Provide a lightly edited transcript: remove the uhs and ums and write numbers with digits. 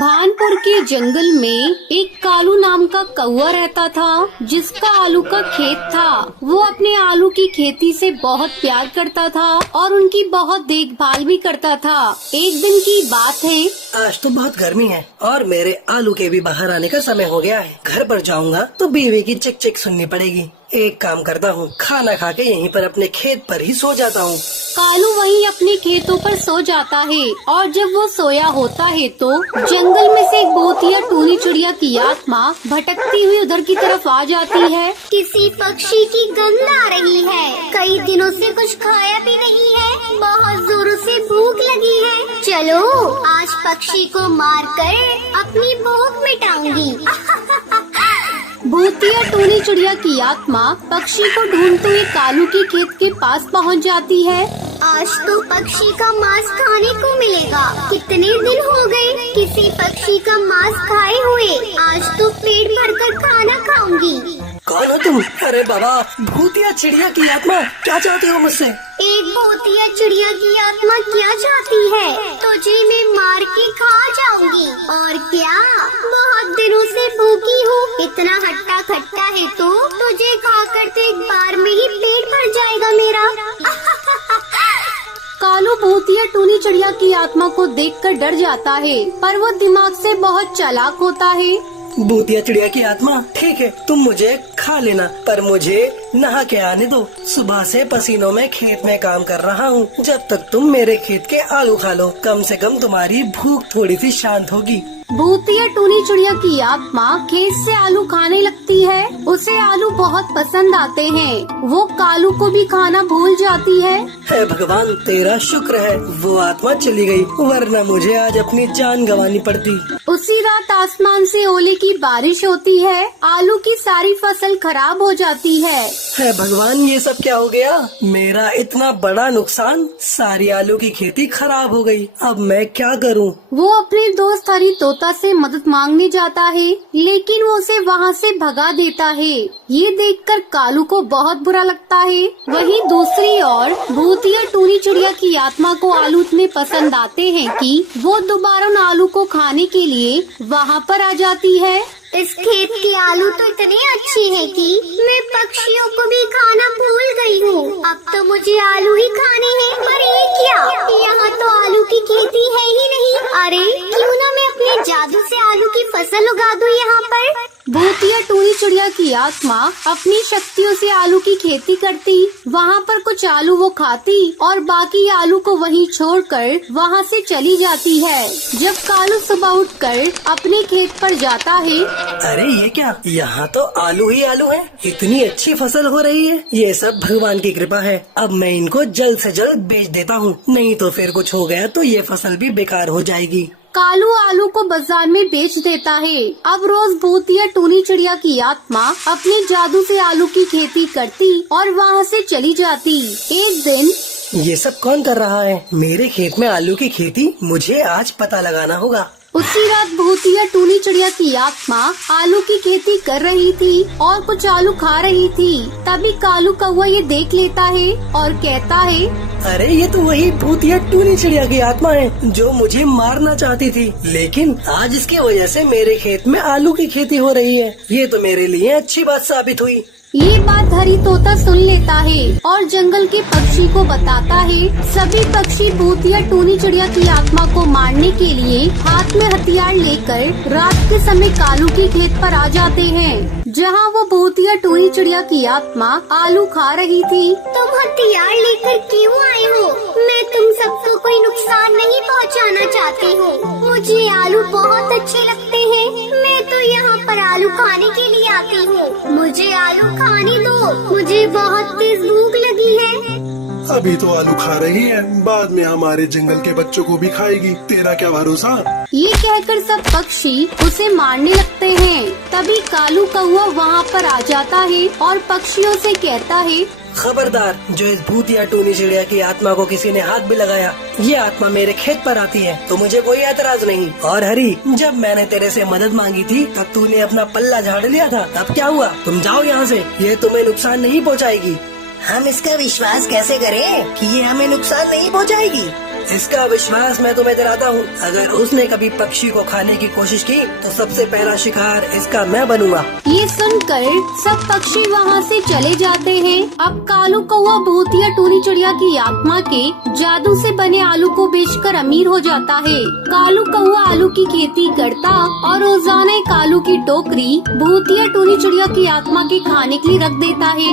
भानपुर के जंगल में एक कालू नाम का कौवा रहता था, जिसका आलू का खेत था। वो अपने आलू की खेती से बहुत प्यार करता था और उनकी बहुत देखभाल भी करता था। एक दिन की बात है, आज तो बहुत गर्मी है और मेरे आलू के भी बाहर आने का समय हो गया है। घर पर जाऊंगा तो बीवी की चिक चिक सुननी पड़ेगी। एक काम करता हूँ, खाना खा के यहीं पर अपने खेत पर ही सो जाता हूँ। कालू वहीं अपने खेतों पर सो जाता है और जब वो सोया होता है तो जंगल में से एक भूतिया टूनी चिड़िया की आत्मा भटकती हुई उधर की तरफ आ जाती है। किसी पक्षी की गंध आ रही है। कई दिनों से कुछ खाया भी नहीं है। बहुत जोरों से भूख लगी है। चलो आज पक्षी को मार कर अपनी भूख मिटाऊंगी। भूतिया टूनी चिड़िया की आत्मा पक्षी को ढूंढते हुए कालू के खेत के पास पहुंच जाती है। आज तो पक्षी का मांस खाने को मिलेगा। कितने दिन हो गए किसी पक्षी का मांस खाए हुए। आज तो पेट भरकर खाना खाऊंगी। कौन हो तुम? अरे बाबा, भूतिया चिड़िया की आत्मा, क्या चाहते हो मुझसे? एक भूतिया चिड़िया की आत्मा क्या चाहती है? तुझे मैं मार के खा जाऊंगी। और क्या, बहुत दिनों से भूखी हूँ। इतना हट्टा खट्टा है तो तुझे खाकर तो एक बार में ही पेट भर जाएगा मेरा। कालू भूतिया टूनी चिड़िया की आत्मा को देखकर डर जाता है, पर वो दिमाग से बहुत चालाक होता है। भूतिया चिड़िया की आत्मा, ठीक है, तुम मुझे खा लेना, पर मुझे नहा के आने दो। सुबह से पसीनों में खेत में काम कर रहा हूँ। जब तक तुम मेरे खेत के आलू खा लो, कम से कम तुम्हारी भूख थोड़ी सी शांत होगी। भूतिया टूनी चिड़िया की आत्मा खेत से आलू खाने लगती है। उसे आलू बहुत पसंद आते हैं। वो कालू को भी खाना भूल जाती है। हे भगवान, तेरा शुक्र है वो आत्मा चली गई, वरना मुझे आज अपनी जान गंवानी पड़ती। उसी रात आसमान से ओले की बारिश होती है। आलू की सारी फसल खराब हो जाती है। हे भगवान, ये सब क्या हो गया? मेरा इतना बड़ा नुकसान, सारी आलू की खेती खराब हो गई। अब मैं क्या करूं? वो अपने दोस्त हरी तोता से मदद मांगने जाता है, लेकिन वो उसे वहाँ से भगा देता है। ये देखकर कालू को बहुत बुरा लगता है। वहीं दूसरी ओर भूतिया टूनी चिड़िया की आत्मा को आलू इतने पसंद आते हैं कि वो दोबारा उन आलू को खाने के लिए वहाँ पर आ जाती है। इस खेत की आलू तो इतने अच्छे हैं कि मैं पक्षियों को भी खाना भूल गई हूँ। अब तो मुझे आलू ही खाने हैं। पर ये क्या, यहाँ तो आलू की खेती है ही नहीं। अरे क्यों ना मैं अपने जादू से आलू की फसल उगा दूँ यहाँ पर। भूतिया टूनी चिड़िया की आत्मा अपनी शक्तियों से आलू की खेती करती। वहाँ पर कुछ आलू वो खाती और बाकी आलू को वहीं छोड़कर वहाँ से चली जाती है। जब कालू सुबह उठकर अपने खेत पर जाता है, अरे ये क्या, यहाँ तो आलू ही आलू है। इतनी अच्छी फसल हो रही है। ये सब भगवान की कृपा है। अब मैं इनको जल्द से जल्द बेच देता हूँ, नहीं तो फिर कुछ हो गया तो ये फसल भी बेकार हो जाएगी। कालू आलू को बाजार में बेच देता है। अब रोज भूतिया टूनी चिड़िया की आत्मा अपने जादू से आलू की खेती करती और वहाँ से चली जाती। एक दिन, ये सब कौन कर रहा है? मेरे खेत में आलू की खेती, मुझे आज पता लगाना होगा। उसी रात भूतिया टूनी चिड़िया की आत्मा आलू की खेती कर रही थी और कुछ आलू खा रही थी। तभी कालू कौवा ये देख लेता है और कहता है, अरे ये तो वही भूतिया टूनी चिड़िया की आत्मा है जो मुझे मारना चाहती थी, लेकिन आज इसकी वजह से मेरे खेत में आलू की खेती हो रही है। ये तो मेरे लिए अच्छी बात साबित हुई। ये बात हरी तोता सुन लेता है और जंगल के पक्षी को बताता है। सभी पक्षी भूतिया टूनी चिड़िया की आत्मा को मारने के लिए हाथ में हथियार लेकर रात के समय कालू के खेत पर आ जाते हैं, जहाँ वो भूतिया टूनी चिड़िया की आत्मा आलू खा रही थी। तुम हथियार लेकर क्यों आए हो? मैं तुम सबको कोई नुकसान नहीं पहुँचाना चाहती हूँ। मुझे आलू बहुत अच्छे लगते हैं। मैं तो यहाँ पर आलू खाने के लिए आती हूँ। मुझे आलू खाने दो, मुझे बहुत तेज भूख लगी है। अभी तो आलू खा रही है, बाद में हमारे जंगल के बच्चों को भी खाएगी। तेरा क्या भरोसा। ये कहकर सब पक्षी उसे मारने लगते हैं। तभी कालू कौवा वहाँ पर आ जाता है और पक्षियों से कहता है, खबरदार, जो इस भूतिया टूनी चिड़िया की आत्मा को किसी ने हाथ भी लगाया, ये आत्मा मेरे खेत पर आती है तो मुझे कोई एतराज नहीं। और हरी, जब मैंने तेरे से मदद मांगी थी तब तूने अपना पल्ला झाड़ लिया था। तब क्या हुआ? तुम जाओ यहाँ से, ये तुम्हें नुकसान नहीं पहुँचाएगी। हम इसका विश्वास कैसे करें कि ये हमें नुकसान नहीं पहुँचाएगी? इसका विश्वास मैं तुम्हें दिलाता हूँ, अगर उसने कभी पक्षी को खाने की कोशिश की तो सबसे पहला शिकार इसका मैं बनूंगा। ये सुनकर सब पक्षी वहाँ से चले जाते हैं। अब कालू कौवा भूतिया टूनी चिड़िया की आत्मा के जादू से बने आलू को बेचकर अमीर हो जाता है। कालू कौवा आलू की खेती करता और रोजाना एक आलू की टोकरी भूतिया टूनी चिड़िया की आत्मा के खाने के लिए रख देता है।